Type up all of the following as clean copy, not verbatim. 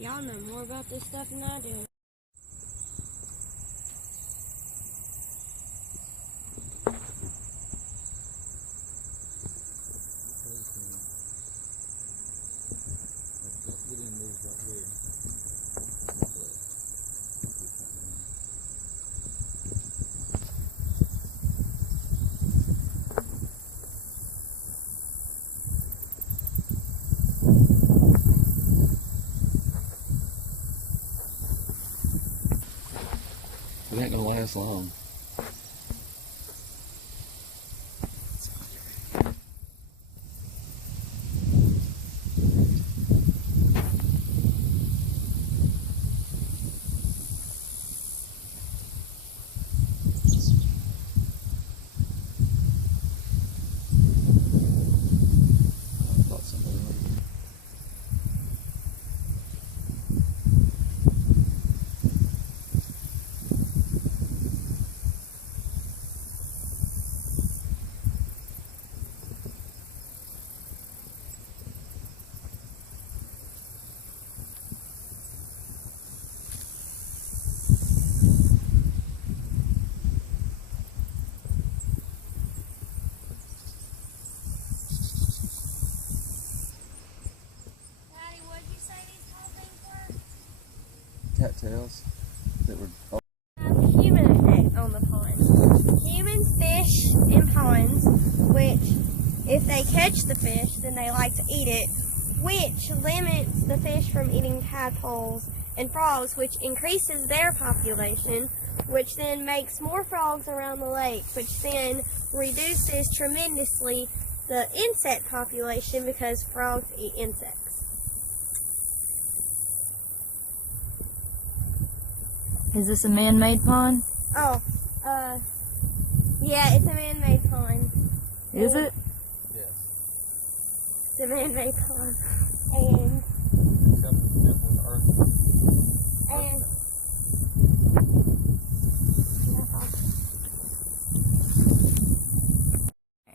Y'all know more about this stuff than I do. It ain't gonna last long. Cattails that were. The human effect on the pond. Human fish in ponds, which if they catch the fish, then they like to eat it, which limits the fish from eating tadpoles and frogs, which increases their population, which then makes more frogs around the lake, which then reduces tremendously the insect population because frogs eat insects. Is this a man-made pond? Oh, yeah, it's a man-made pond. Is it? Yes. It's a man-made pond. And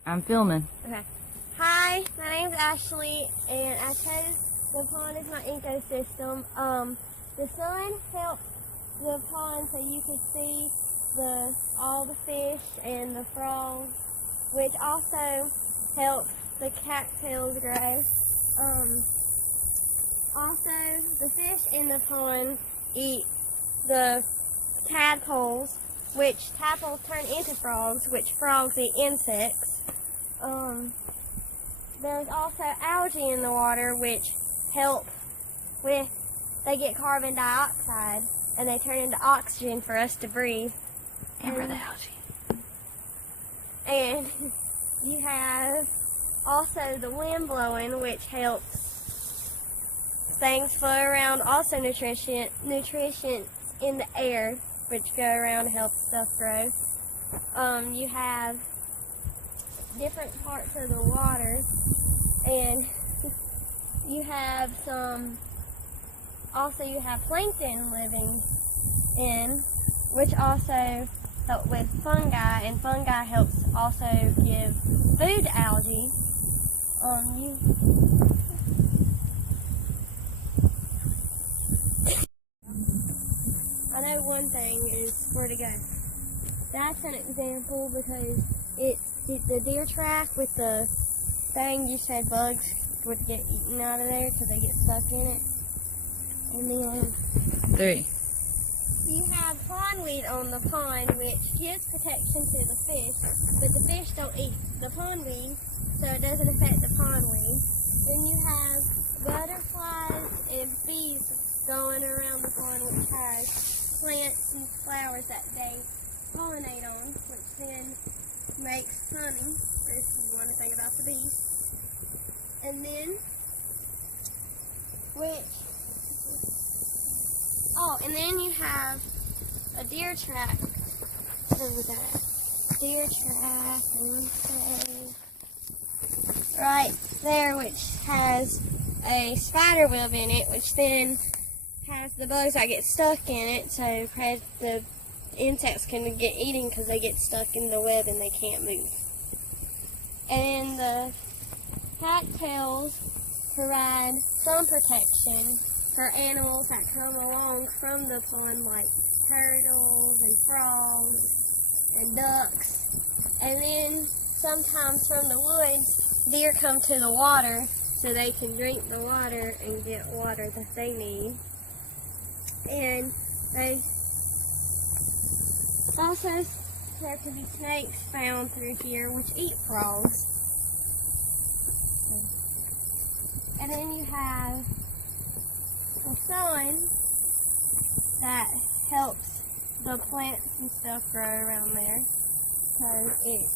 I'm filming. okay. Hi, my name's Ashley, and I chose the pond as my ecosystem. The sun helps the pond so you could see all the fish and the frogs, which also help the cattails grow. Also, the fish in the pond eat the tadpoles, which tadpoles turn into frogs, which frogs eat insects. There's also algae in the water, which help with, they get carbon dioxide and they turn into oxygen for us to breathe. Amber, the algae. And you have also the wind blowing, which helps things flow around. Also nutrients in the air, which go around and help stuff grow. You have different parts of the water, and you have you have plankton living in, which also help with fungi, and fungi helps also give food to algae. I know one thing is where to go. That's an example because the deer track with the thing, you said bugs would get eaten out of there because they get stuck in it. And then 3. you have pondweed on the pond, which gives protection to the fish, but the fish don't eat the pondweed, so it doesn't affect the pondweed. Then you have butterflies and bees going around the pond, which has plants and flowers that they pollinate on, which then makes honey, if you want to think about the bees. And then, and then you have a deer track over there. Deer track, and say, right there, which has a spider web in it, which then has the bugs that get stuck in it, so the insects can get eaten because they get stuck in the web and they can't move. And the cattails provide some protection for animals that come along from the pond, like turtles and frogs and ducks. And then sometimes from the woods, deer come to the water so they can drink the water and get water that they need. And they also, there can be snakes found through here which eat frogs. And then you have the sun that helps the plants and stuff grow around there. So it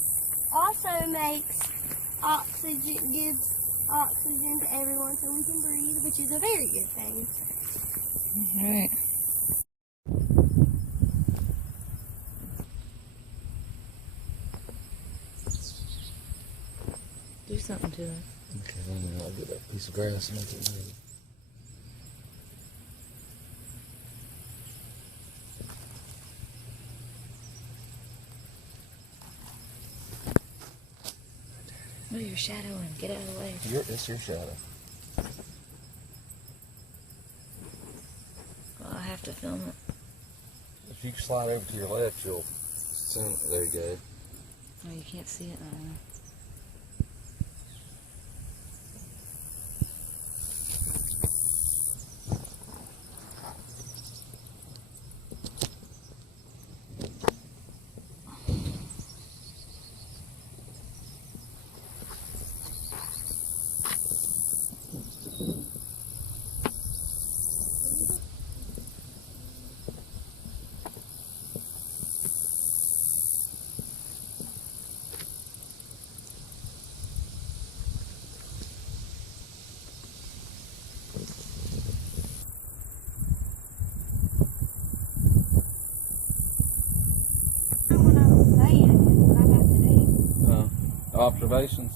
also makes oxygen, gives oxygen to everyone so we can breathe, which is a very good thing. Alright. Do something to it. Okay, wait a minute. I'll get that piece of grass and make it ready. Oh, you're shadowing. Get out of the way. It's your shadow. Well, I have to film it. If you slide over to your left, you'll soon. There you go. Oh, you can't see it now. What I was saying is what I have to do. Observations.